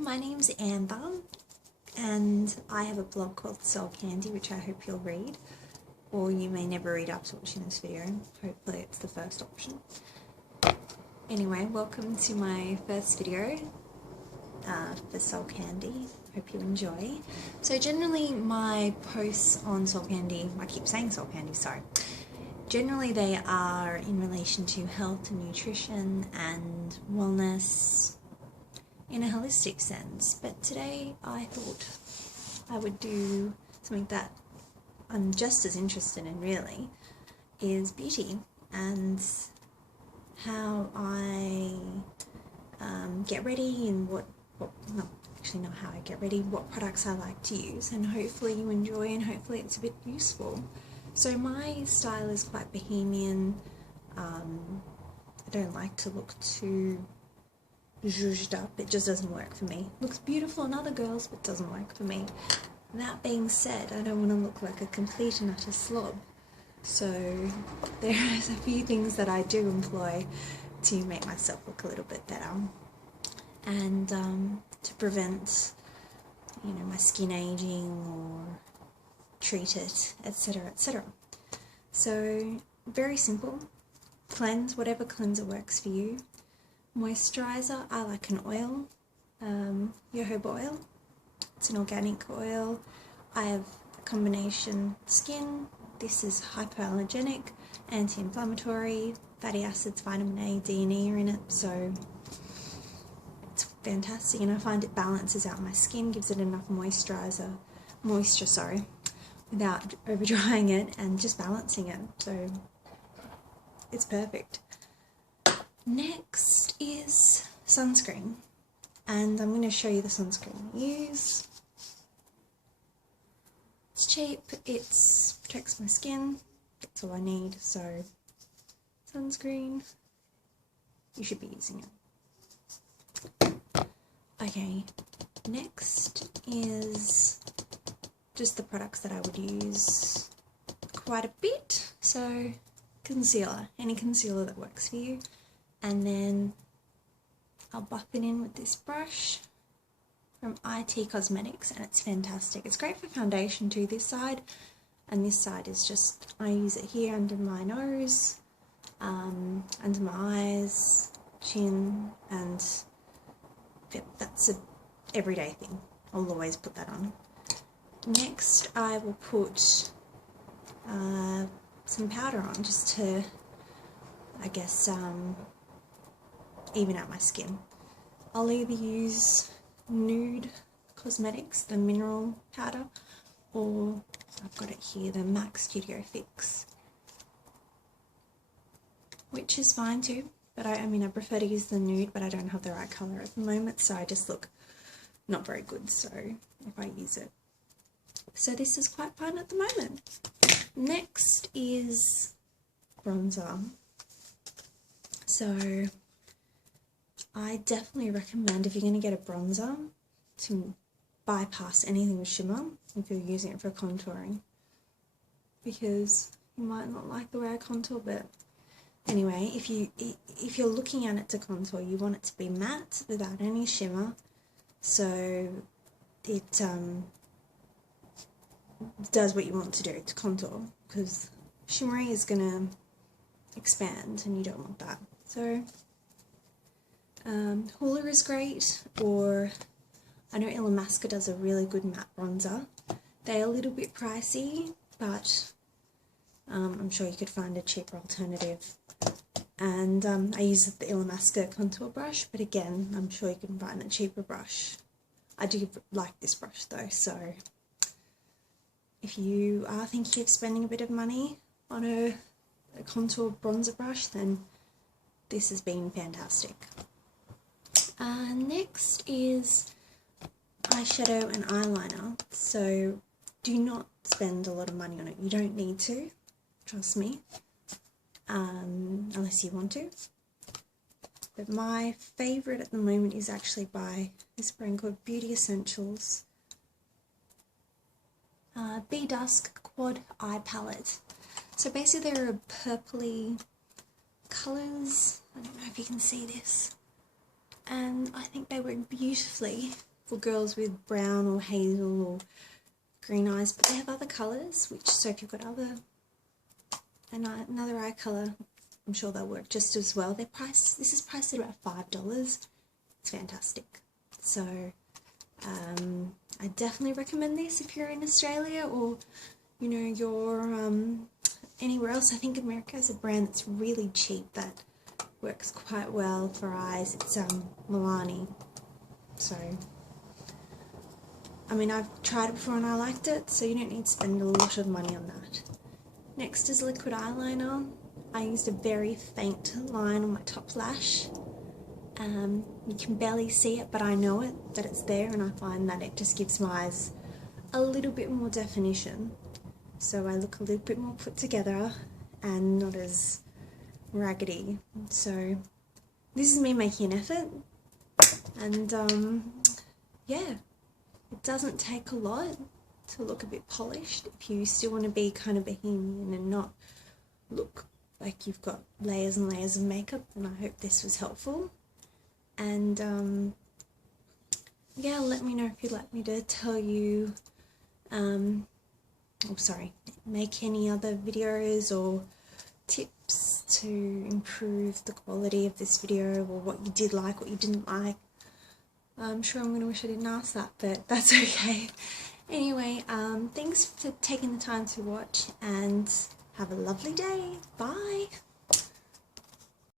my name's Amber and I have a blog called Soul Candy, which I hope you'll read, or you may never read after watching this video. Hopefully it's the first option. Anyway, welcome to my first video for Soul Candy. Hope you enjoy. So generally my posts on Soul Candy, I keep saying Soul Candy, sorry. Generally they are in relation to health and nutrition and wellness in a holistic sense, but today I thought I would do something that I'm just as interested in, really, is beauty and how I get ready and not how I get ready, what products I like to use, and hopefully you enjoy and hopefully it's a bit useful. So my style is quite bohemian. I don't like to look too zhuzhed up. It just doesn't work for me. Looks beautiful on other girls, but doesn't work for me. That being said, I don't want to look like a complete and utter slob. So there's a few things that I do employ to make myself look a little bit better, and to prevent, my skin aging or treat it, etc., etc. So very simple. Cleanse, whatever cleanser works for you. Moisturizer, I like an oil, jojoba oil. It's an organic oil. I have a combination skin. This is hypoallergenic, anti-inflammatory, fatty acids, vitamin A, D and E are in it, so it's fantastic, and I find it balances out my skin, gives it enough moisture, without over drying it and just balancing it, so it's perfect. Next is sunscreen, and I'm going to show you the sunscreen I use. It's cheap, it protects my skin, that's all I need, so sunscreen, you should be using it. Okay, next is just the products that I would use quite a bit, so concealer, any concealer that works for you, and then I'll buff it in with this brush from IT Cosmetics, and it's fantastic. It's great for foundation too, this side, and this side is just, I use it here under my nose, under my eyes, chin, and that's an everyday thing. I'll always put that on. Next I will put some powder on, just to, I guess, even out my skin. I'll either use Nude Cosmetics, the mineral powder, or I've got it here, the MAC Studio Fix, which is fine too, but I prefer to use the nude, but I don't have the right colour at the moment, so I just look not very good, so if I use it. So this is quite fun at the moment. Next is bronzer. So I definitely recommend, if you're going to get a bronzer, to bypass anything with shimmer if you're using it for contouring, because you might not like the way I contour, but anyway, if you're looking at it to contour, you want it to be matte without any shimmer, so it does what you want to do to contour, because shimmery is going to expand and you don't want that. So Hoola is great, or I know Illamasqua does a really good matte bronzer. They're a little bit pricey, but I'm sure you could find a cheaper alternative. And I use the Illamasqua contour brush, but again, I'm sure you can find a cheaper brush. I do like this brush though, so if you are thinking of spending a bit of money on a contour bronzer brush, then this has been fantastic. Next is eyeshadow and eyeliner. So do not spend a lot of money on it. You don't need to, trust me, unless you want to. But my favourite at the moment is actually by this brand called Beauty Essentials. Be Dusk Quad Eye Palette. So basically there are purpley colours. I don't know if you can see this. And I think they work beautifully for girls with brown or hazel or green eyes, but they have other colours, so if you've got another eye colour, I'm sure they'll work just as well. This is priced at about $5. It's fantastic. So I definitely recommend this if you're in Australia or, you know, you're anywhere else. I think America has a brand that's really cheap that works quite well for eyes. It's Milani. So, I mean, I've tried it before and I liked it, so you don't need to spend a lot of money on that. Next is liquid eyeliner. I used a very faint line on my top lash. You can barely see it, but I know that it's there, and I find that it just gives my eyes a little bit more definition. So I look a little bit more put together and not as raggedy. So this is me making an effort, and yeah, it doesn't take a lot to look a bit polished if you still want to be kind of bohemian and not look like you've got layers and layers of makeup. And I hope this was helpful. And yeah, let me know if you'd like me to tell you make any other videos or tips to improve the quality of this video, or what you did like, what you didn't like. I'm sure I'm going to wish I didn't ask that, but that's okay. Anyway, thanks for taking the time to watch, and have a lovely day. Bye!